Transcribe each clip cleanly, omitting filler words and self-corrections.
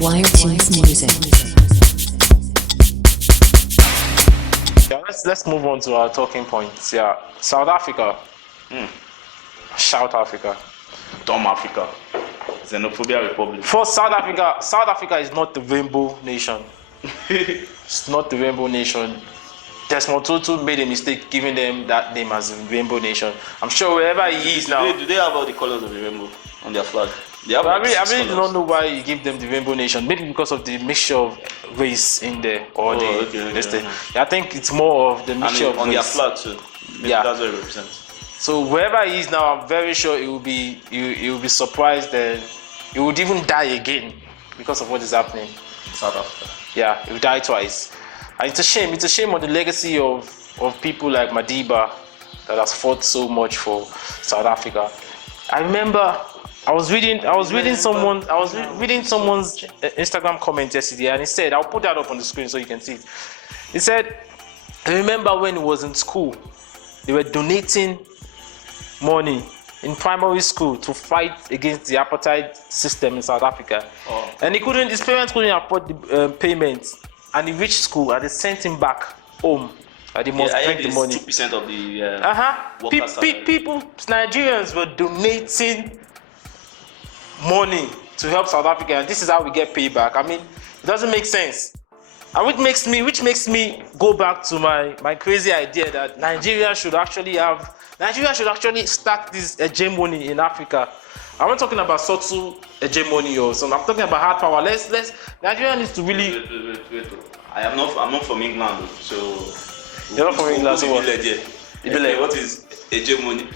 Wire Tunes Music. Yeah, let's move on to our talking points. Yeah, South Africa. Shout Africa. Dumb Africa. Xenophobia Republic. For South Africa is not the rainbow nation. It's not the rainbow nation. Desmond Tutu made a mistake giving them that name as the rainbow nation. I'm sure wherever he is now. Do they have all the colors of the rainbow on their flag? They have I like really six do not colors. know why you give them the rainbow nation. Maybe because of the mixture of race in there or this thing. I think it's more of the mixture of on race. their flag too. Maybe Yeah. that's what it represents. So wherever he is now, I'm very sure he will be surprised and he would even die again because of what is happening. South Africa. Yeah, he will die twice. And it's a shame. It's a shame on the legacy of people like Madiba that has fought so much for South Africa. I remember I was reading someone's Instagram comment yesterday, and he said, I'll put that up on the screen so you can see it. He said, I remember when he was in school, they were donating money in primary school to fight against the apartheid system in South Africa. And his parents couldn't afford the payment, and he reached school and they sent him back home. And he must bring the money. 2% of the workers' People, Nigerians were donating money to help South Africa, and this is how we get payback. I mean, it doesn't make sense. And which makes me go back to my crazy idea that Nigeria should actually start this hegemony in Africa. I'm not talking about subtle hegemony or something. I'm talking about hard power. Nigeria needs to really. Wait. I'm not from England, so. You're not from England, so what? What is hegemony?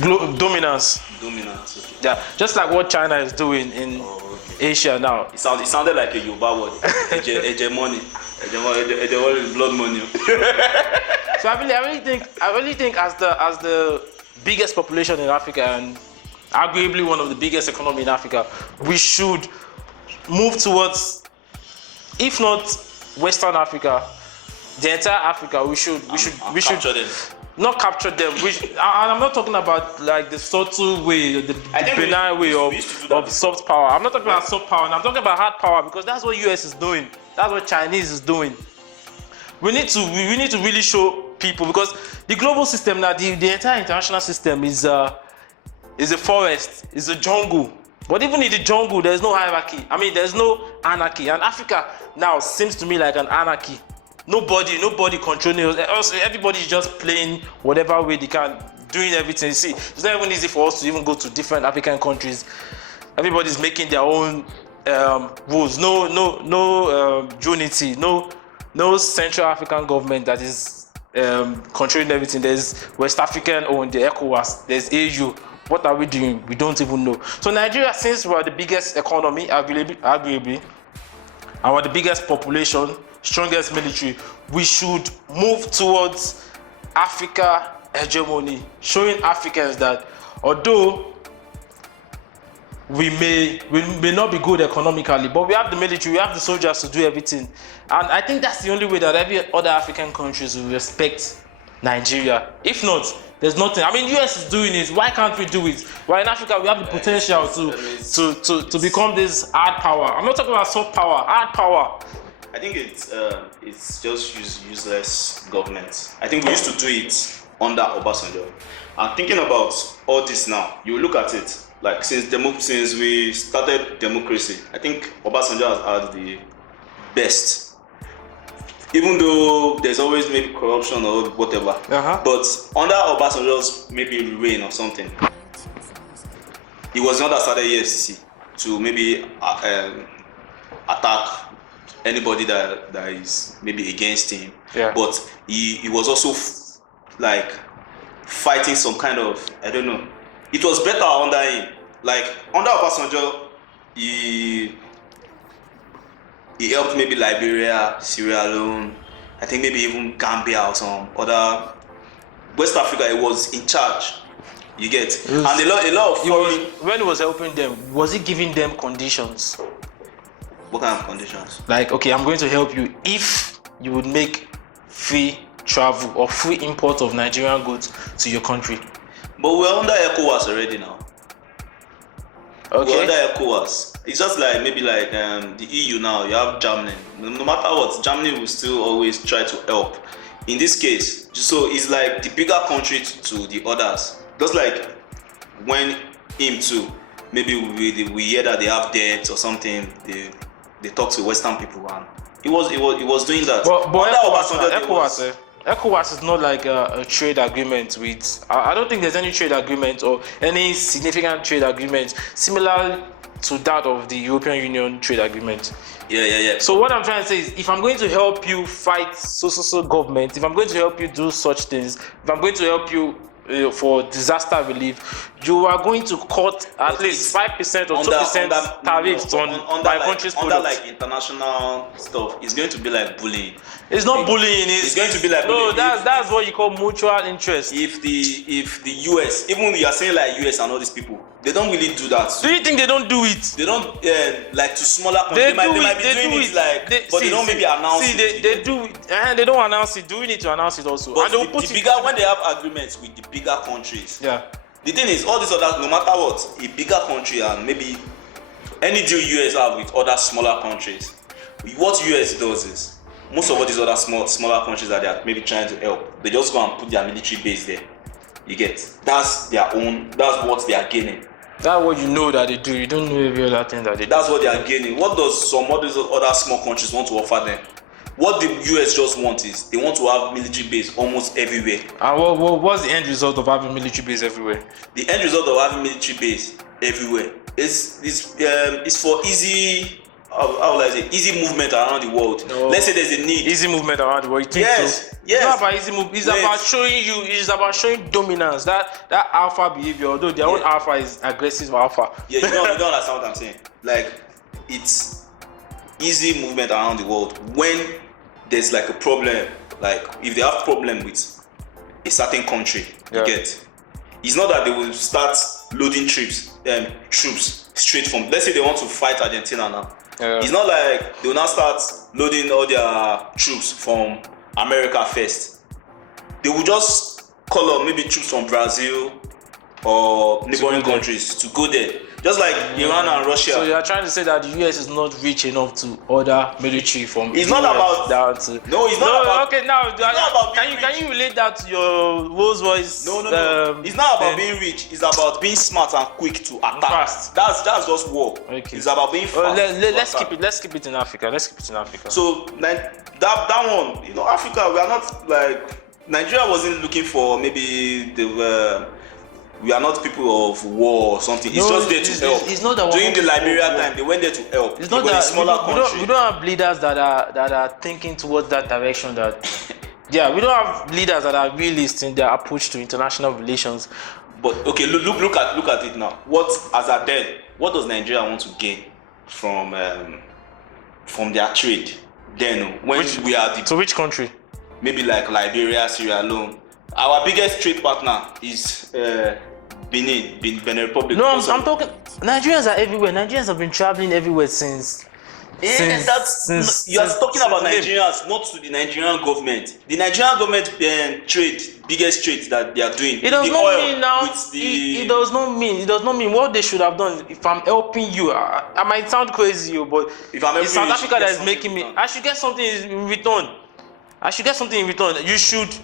Dominance. Dominance. Okay. Yeah, just like what China is doing in Asia now. It sounded like a Yoruba word. Hegemony. Hegemony is blood money. So I really think as the biggest population in Africa and arguably one of the biggest economy in Africa, we should move towards, if not Western Africa, the entire Africa. We should capture them. Not capture them. And I'm not talking about like the subtle way, the benign way of soft power. I'm not talking about soft power. I'm talking about hard power because that's what US is doing. That's what Chinese is doing. We need to really show people, because the global system now, the entire international system is a forest, is a jungle. But even in the jungle, there's no hierarchy. I mean, there's no anarchy. And Africa now seems to me like an anarchy. Nobody controlling us. Everybody is just playing whatever way they can, doing everything. See, it's not even easy for us to even go to different African countries. Everybody's making their own rules. No unity. No Central African government that is controlling everything. There's West African owned, the ECOWAS. There's AU. What are we doing? We don't even know. So Nigeria, since we're the biggest economy, arguably, and we're the biggest population, strongest military, we should move towards Africa hegemony, showing Africans that although we may not be good economically, but we have the military, we have the soldiers to do everything. And I think that's the only way that every other African countries will respect Nigeria. If not, there's nothing. I mean, US is doing it. Why can't we do it? Well, in Africa, we have the potential to become this hard power. I'm not talking about soft power, hard power. I think it's just useless government. I think we used to do it under Obasanjo. I'm thinking about all this now. You look at it, like since we started democracy, I think Obasanjo has had the best. Even though there's always maybe corruption or whatever, but under Obasanjo's maybe reign or something, he was not that started EFCC to maybe attack anybody that is maybe against him. Yeah. But he was also like fighting some kind of, I don't know. It was better under him. Like under Obasanjo, he helped maybe Liberia, Sierra Leone, I think maybe even Gambia or some other West Africa. He was in charge. You get, and a lot of foreign. When he was helping them, was he giving them conditions? What kind of conditions? Like, okay, I'm going to help you if you would make free travel or free import of Nigerian goods to your country. But we're under ECOWAS already now. Okay. We're under ECOWAS. It's just like maybe like the EU now. You have Germany. No matter what, Germany will still always try to help. In this case, so it's like the bigger country to the others. Just like when him too, maybe we hear that they have debt or something. They talk to Western people, and he was doing that. But Under Obasanjo, ECOWAS is not like a trade agreement with. I don't think there's any trade agreement or any significant trade agreement similar to that of the European Union trade agreement. Yeah. So what I'm trying to say is, if I'm going to help you fight so government, if I'm going to help you do such things, if I'm going to help you for disaster relief, you are going to cut at least 5% or 2% tariffs on my country's products. Under like international stuff, it's going to be like bullying. It's not bullying. It's going to be like bullying. No, that's what you call mutual interest. If the US, even you are saying like US and all these people, they don't really do that. Do you think they don't do it? They don't like to smaller countries. They might be doing it like, but they don't maybe announce it. They do it, and they don't announce it. Do we need to announce it also? But and they will put the bigger, when they have agreements with the bigger countries. Yeah. The thing is, all these others, no matter what, a bigger country and maybe any deal US have with other smaller countries, what US does is, most of all these other smaller countries that they are maybe trying to help, they just go and put their military base there. You get? That's their own. That's what they are gaining. That's what you know that they do. You don't know every other thing that they do. That's what they are gaining. What does some of these other small countries want to offer them? What the US just want is they want to have military base almost everywhere. And what's the end result of having military base everywhere? The end result of having military base everywhere is for easy. How will I say? Easy movement around the world. No. Let's say there's a need. Easy movement around the world. You think yes. So? Yes. It's not about easy movement. It's about showing you. It's about showing dominance. That alpha behavior. Although their own alpha is aggressive alpha. Yeah, you don't understand what I'm saying. Like, it's easy movement around the world when there's like a problem. Like if they have problem with a certain country, you get. It's not that they will start loading troops straight from. Let's say they want to fight Argentina now. Yeah. It's not like they will now start loading all their troops from America first. They will just call up maybe troops from Brazil or neighboring countries to go there. Just like Iran and Russia. So you are trying to say that the US is not rich enough to order military from. It's not about down to. No, it's not about. Okay, now can you relate that to your Rolls Royce? No. It's not about being rich. It's about being smart and quick to attack. Fast. That's just war. Okay. It's about being fast. Let's keep it in Africa. So like that one, you know, Africa, we are not like Nigeria wasn't looking for maybe we are not people of war or something. It's just there to help. It's not that during the Liberia time, they went there to help. It's not that smaller country. We don't have leaders that are thinking towards that direction. We don't have leaders that are realist in their approach to international relations. But okay, look at it now. What does Nigeria want to gain from their trade? Then when we are to which country? Maybe like Liberia, Sierra Leone. Our biggest trade partner is Benin Republic. No, I'm talking. Nigerians are everywhere. Nigerians have been traveling everywhere since. You are talking about Nigerians, not to the Nigerian government. The Nigerian government biggest trade that they are doing. It does not mean now. It does not mean what they should have done. If I'm helping you, I might sound crazy, but if I'm it's South Africa that is making me. I should get something in return. You should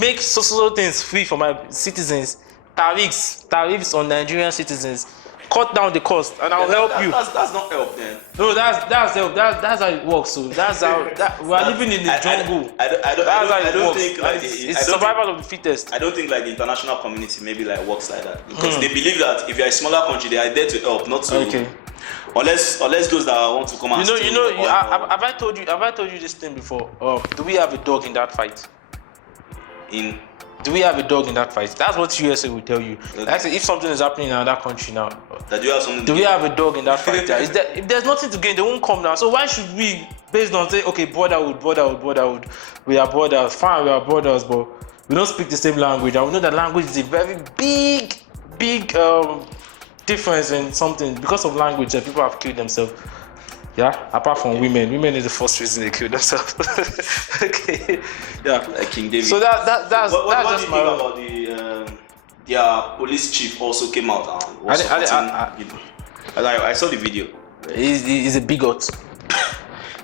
make social things free for my citizens. Tariffs on Nigerian citizens. Cut down the cost, and I'll help you. That's not help, then. No, that's help. That's how it works. So that's how we are living in the jungle. I don't think it's survival of the fittest. I don't think like the international community maybe like works like that because they believe that if you're a smaller country, they are there to help, not to. Okay. Unless those that want to come and have I told you this thing before? Do we have a dog in that fight? Do we have a dog in that fight? That's what USA will tell you. Okay. Actually, if something is happening in another country now, do we have a dog in that fight? If there's nothing to gain, they won't come down. So why should we, based on say, okay, brotherhood, we are brothers, fine, we are brothers, but we don't speak the same language, and we know that language is a very big difference in something. Because of language, people have killed themselves. Yeah, apart from women is the first reason they kill themselves. Okay, yeah, like King David. So that's what just do you think about their police chief also came out and was I saw the video. He's a bigot.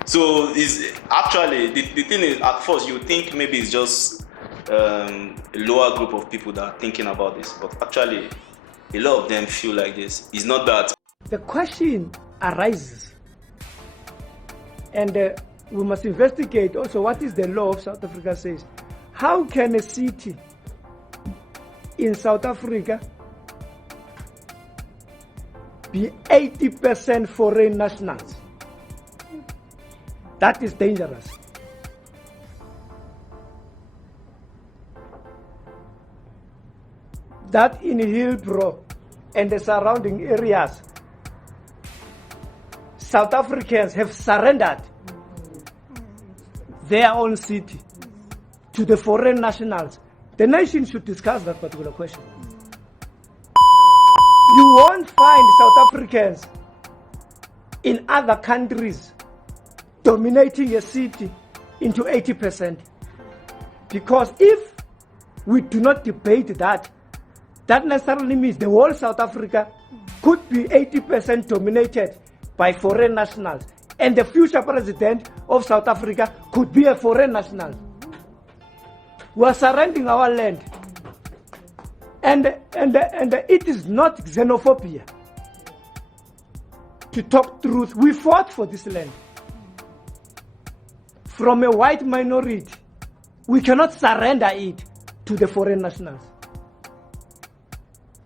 So is actually the thing is, at first you think maybe it's just a lower group of people that are thinking about this, but actually a lot of them feel like this. It's not that. The question arises, and we must investigate also what is the law of South Africa says. How can a city in South Africa be 80% foreign nationals? That is dangerous. That in Hillbrow and the surrounding areas, South Africans have surrendered their own city to the foreign nationals. The nation should discuss that particular question. You won't find South Africans in other countries dominating a city into 80%. Because if we do not debate that, that necessarily means the whole South Africa could be 80% dominated by foreign nationals. And the future president of South Africa could be a foreign national. We are surrendering our land. And it is not xenophobia. To talk truth, we fought for this land. From a white minority, we cannot surrender it to the foreign nationals.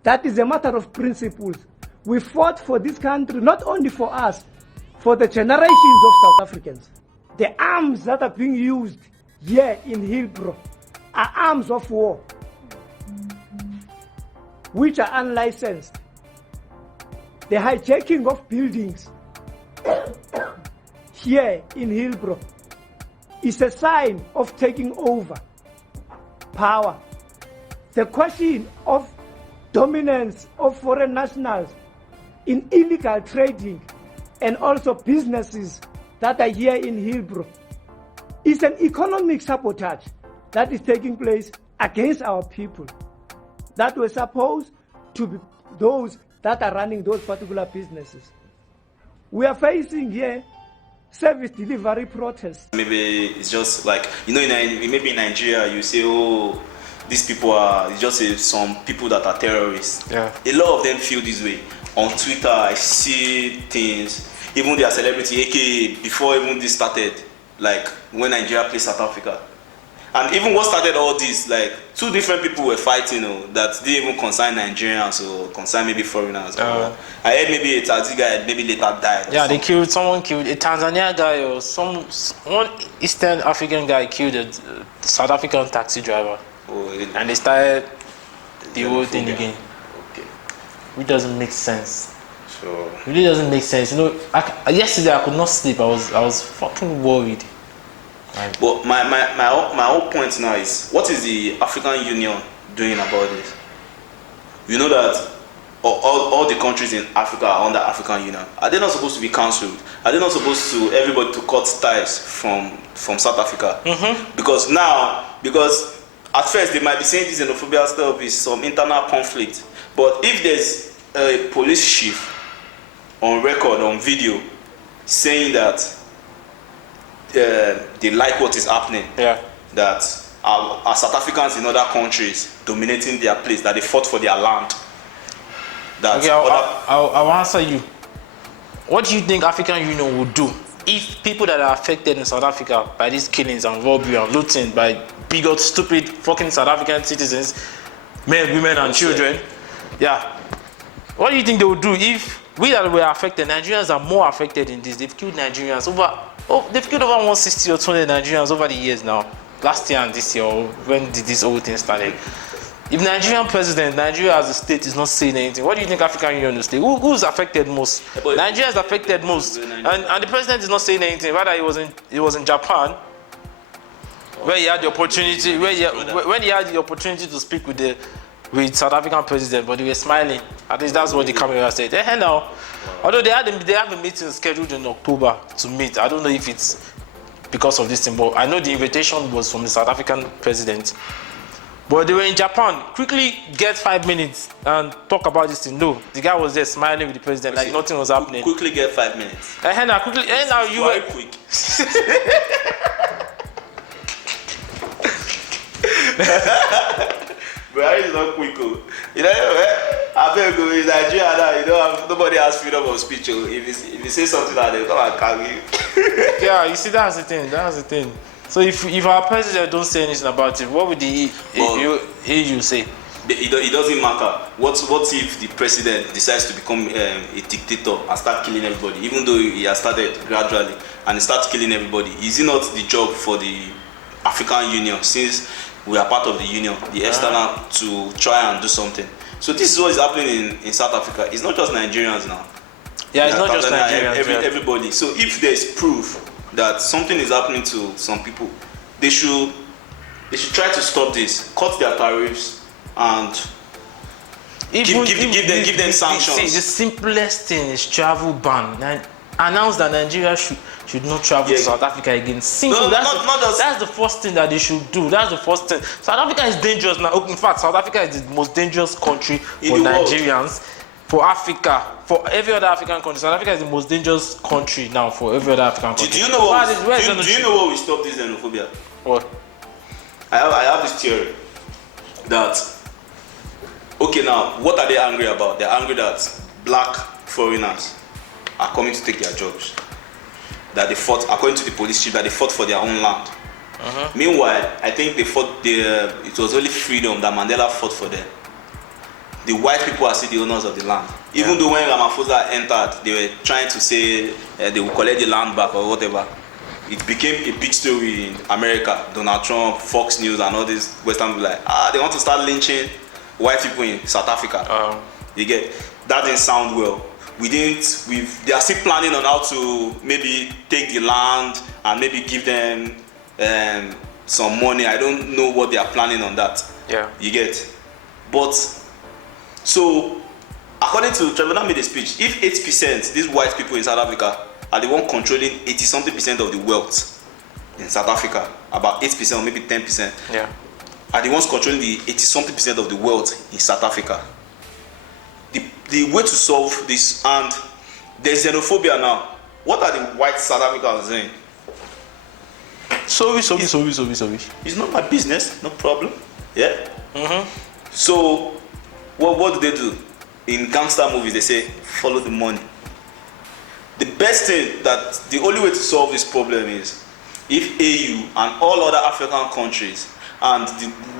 That is a matter of principles. We fought for this country, not only for us, for the generations of South Africans. The arms that are being used here in Hillbrow are arms of war, which are unlicensed. The hijacking of buildings here in Hillbrow is a sign of taking over power. The question of dominance of foreign nationals in illegal trading and also businesses that are here in Hillbrow is an economic sabotage that is taking place against our people that were supposed to be those that are running those particular businesses. We are facing here service delivery protests. Maybe it's just like, maybe in Nigeria you say, oh, these people are just some people that are terrorists. Yeah. A lot of them feel this way. On Twitter, I see things, even their celebrity, aka before even this started, like when Nigeria played South Africa. And even what started all this, like two different people were fighting that didn't even concern Nigerians or concern maybe foreigners. I heard maybe a taxi guy maybe later died. Yeah, someone killed a Tanzania guy or one Eastern African guy killed a South African taxi driver. And they started the whole thing again. Okay. Which doesn't make sense. So it really doesn't make sense. Yesterday I could not sleep. I was fucking worried. But my whole point now is, what is the African Union doing about this? You know that all the countries in Africa are under African Union. Are they not supposed to be cancelled? Are they not supposed to everybody to cut ties from South Africa? Mm-hmm. Because at first they might be saying this xenophobia stuff is some internal conflict. But if there's a police chief on record, on video, saying that they like what is happening, that are South Africans in other countries dominating their place, that they fought for their land. Okay, I'll answer you. What do you think African Union would do if people that are affected in South Africa by these killings and robbery and looting by bigot, stupid, fucking South African citizens, men, women, and children? Yeah. What do you think they would do if we that were affected, Nigerians are more affected in this? They've killed Nigerians they've killed over 160 or 200 Nigerians over the years now. Last year and this year, when did this whole thing started? If Nigerian president, Nigeria as a state is not saying anything, what do you think African Union will say? Who's affected most? Nigeria is affected most, and the president is not saying anything. Rather, he was in Japan, where he had the opportunity, when he had the opportunity to speak with South African president, but they were smiling. At least that's what the camera said. Now, although they have a meeting scheduled in October to meet. I don't know if it's because of this thing, but I know the invitation was from the South African president. But they were in Japan. Quickly get 5 minutes and talk about this thing. No, the guy was there smiling with the president like nothing was happening. Quickly get 5 minutes. And now quickly, and now you were quick. Buhari is not quick. You know, I beg you, in Nigeria now, you know, nobody has freedom of speech. If you say something like that, they come and carry you. Yeah, you see, that's the thing. That's the thing. So if our president don't say anything about it, what would the EU say? It doesn't matter. What if the president decides to become a dictator and start killing everybody, even though he has started gradually and he starts killing everybody? Is it not the job for the African Union, since we are part of the Union, the external, to try and do something? So this is what is happening in South Africa. It's not just Nigerians now. Yeah, it's not just Nigerians. Everybody. So if there is proof that something is happening to some people, they should try to stop this, cut their tariffs, and give them sanctions. See, the simplest thing is travel ban. Announce that Nigeria should not travel to South Africa again. Simple. That's the first thing that they should do. That's the first thing. South Africa is dangerous now. In fact, South Africa is the most dangerous country for Nigerians, for Africa, for every other African country. South Africa is the most dangerous country now for every other African country. Do you know what? Do you know what will stop this xenophobia? What? I have this theory that, okay, now what are they angry about? They're angry that black foreigners are coming to take their jobs. That they fought, according to the police chief, that they fought for their own land. Meanwhile, I think they fought. It was only freedom that Mandela fought for them. The white people are still the owners of the land. Even though when Ramaphosa entered, they were trying to say they will collect the land back or whatever. It became a big story in America. Donald Trump, Fox News, and all these Western people like, they want to start lynching white people in South Africa. You get that didn't sound well. They are still planning on how to maybe take the land and maybe give them some money. I don't know what they are planning on that. Yeah. You get. But so according to Trevor made a speech, if 8%, these white people in South Africa are the one controlling 80-something% of the wealth in South Africa, about 8% or maybe 10%, are the ones controlling the 80-something% of the wealth in South Africa. The way to solve this, and there's xenophobia now. What are the white South Africans saying? Sorry. It's not my business, no problem. Yeah? So, what do? In gangster movies, they say, follow the money. The best thing, the only way to solve this problem is if AU and all other African countries and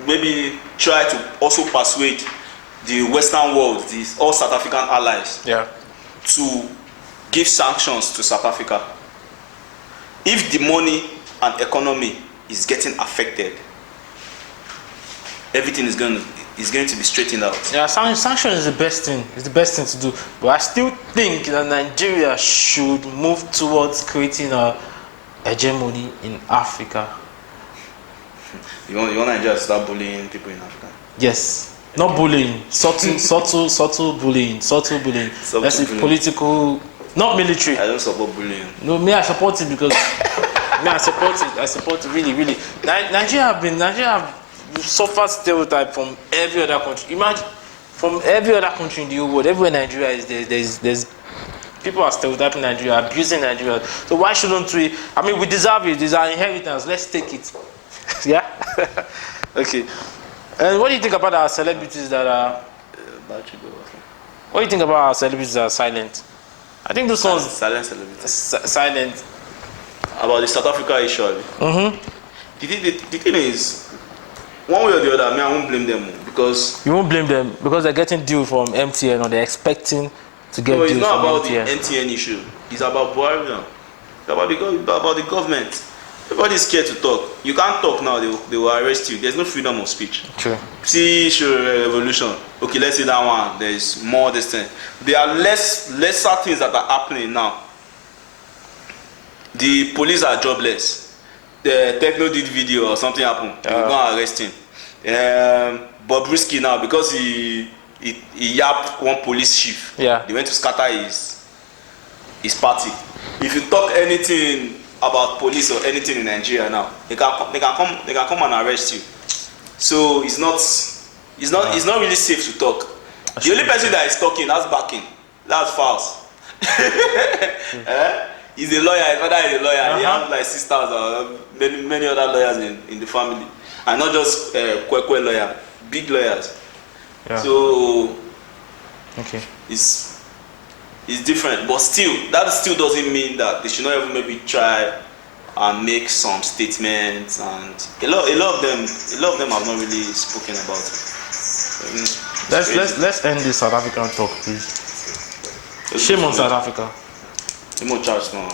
maybe try to also persuade the Western world, all South African allies, to give sanctions to South Africa. If the money and economy is getting affected, everything is going to be straightened out. Yeah, sanction is the best thing. It's the best thing to do. But I still think that Nigeria should move towards creating a hegemony in Africa. You want Nigeria to start bullying people in Africa? Yes. Not bullying, subtle bullying. That's say political, not military. I don't support bullying. No, me I support it because I support it really. Nigeria have suffered stereotype from every other country. Imagine from every other country in the whole world, everywhere Nigeria is, there's people are stereotyping Nigeria, abusing Nigeria. So why shouldn't we? I mean, we deserve it. It's our inheritance. Let's take it. Yeah. Okay. And what do you think about our celebrities that are? What do you think about our celebrities that are silent? I think those ones silent celebrities. Silent. About the South Africa issue. The thing is, one way or the other, I won't blame them because you won't blame them because they're getting deal from MTN or they're expecting to get deal from MTN. No, it's not about the MTN issue. It's about Buhari now. It's about the government. Everybody's scared to talk. You can't talk now, they will arrest you. There's no freedom of speech. True. See revolution. Okay, let's say that one. There's more this thing. There are lesser things that are happening now. The police are jobless. The Techno did video or something happened. They will go and arrest him. Bobrisky now, because he yapped one police chief. Yeah. They went to scatter his party. If you talk anything about police or anything in Nigeria now, they can come and arrest you. So it's not really safe to talk. The only person that is talking, that's backing. That's false. He's a lawyer, his father is a lawyer. He has like sisters or many other lawyers in the family. And not just Kwekwe lawyer, big lawyers. Yeah. So okay. It's different. But still, that still doesn't mean that they should not even maybe try and make some statements, and a lot of them have not really spoken about it. Let's end this South African talk, please. Shame on South Africa. No charge, no.